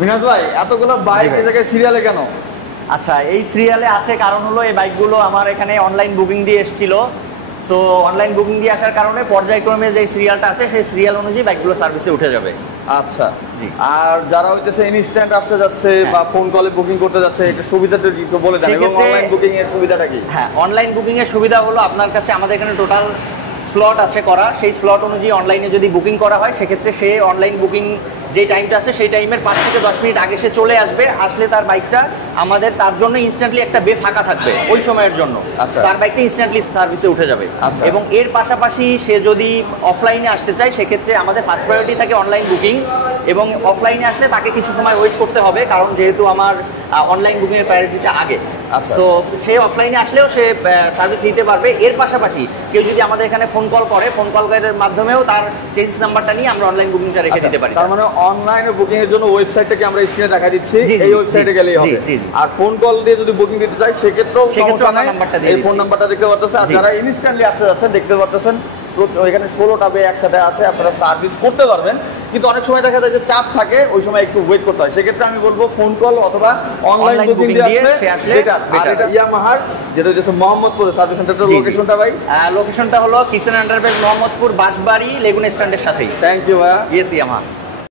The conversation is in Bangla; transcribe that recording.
মিনাজ ভাই এতগুলো বাইক এই জায়গায় সিরিয়ালে কেন? আচ্ছা, এই সিরিয়ালে আছে কারণ হলো এই বাইকগুলো আমার এখানে অনলাইন বুকিং দিয়ে এসেছিল। সো অনলাইন বুকিং দিয়ে আসার কারণে পর্যায়ক্রমে যে সিরিয়ালটা আছে সেই সিরিয়াল অনুযায়ী বাইকগুলো সার্ভিসে উঠে যাবে। আচ্ছা জি। আর যারা হইতেছে ইনস্ট্যান্ট আসতে যাচ্ছে বা ফোন কলে বুকিং করতে যাচ্ছে, এটা সুবিধাটা একটু বলে দেন, এবং অনলাইন বুকিং এর সুবিধাটা কি? হ্যাঁ, অনলাইন বুকিং এর সুবিধা হলো আপনার কাছে আমাদের এখানে টোটাল স্লট আছে করা, সেই স্লট অনুযায়ী অনলাইনে যদি বুকিং করা হয় সেক্ষেত্রে সে অনলাইন বুকিং যে টাইমটা আছে সেই টাইমের 5 থেকে 10 মিনিট আগে সে চলে আসবে। আসলে তার বাইকটা আমাদের তার জন্য ইনস্ট্যান্টলি একটা বে ফাঁকা থাকবে ওই সময়ের জন্য। আচ্ছা। তার বাইকটা ইনস্ট্যান্টলি সার্ভিসে উঠে যাবে। আচ্ছা। এবং এর পাশাপাশি সে যদি অফলাইনে আসতে চায় সেক্ষেত্রে আমাদের ফার্স্ট প্রায়োরিটি থাকে অনলাইন বুকিং, এবং অফলাইনে আসলে তাকে কিছু সময় ওয়েট করতে হবে, কারণ যেহেতু আমার অনলাইন বুকিংয়ের প্রায়োরিটিটা আগে। আচ্ছা। সো সে অফলাইনে আসলেও সে সার্ভিস নিতে পারবে। এর পাশাপাশি কেউ যদি আমাদের এখানে ফোন কল করে, ফোন কলের মাধ্যমেও তার চেসিস নাম্বারটা নিয়ে আমরা অনলাইন বুকিংটা রেখে দিতে পারি। তার মানে অনলাইনে বুকিং এর জন্য ওয়েবসাইটটাকে আমরা স্ক্রিনে দেখা দিচ্ছি, জি, জি, এই ওয়েবসাইটে গেলেই হবে। জি, জি। আর ফোন কল দিয়ে যদি বুকিং দিতে চাই সেক্ষেত্রেও সমস্যা নাই, নাম্বারটা দিয়ে এই ফোন নাম্বারটা দেখতে পারতেছেন। আর জি। যারা ইনস্ট্যান্টলি আসতে যাচ্ছেন দেখতে পারতেছেন এখানে 16টা বে একসাথে আছে, আপনারা সার্ভিস করতে পারবেন। কিন্তু অনেক সময় দেখা যায় যে চাপ থাকে, ওই সময় একটু ওয়েট করতে হয়। সেক্ষেত্রে আমি বলবো ফোন কল অথবা অনলাইন বুকিং দিয়ে আসলে বেটার। আর এটা ইয়ামাহার যেটা হচ্ছে মোহাম্মদপুর সার্ভিস সেন্টারের লোকেশনটা ভাই? লোকেশনটা হলো কিচেন আন্ডারবেল মোহাম্মদপুর বাঁশবাড়ি লেগুন স্ট্যান্ডের সাথেই। থ্যাংক ইউ ভাইয়া। Yes Yamaha.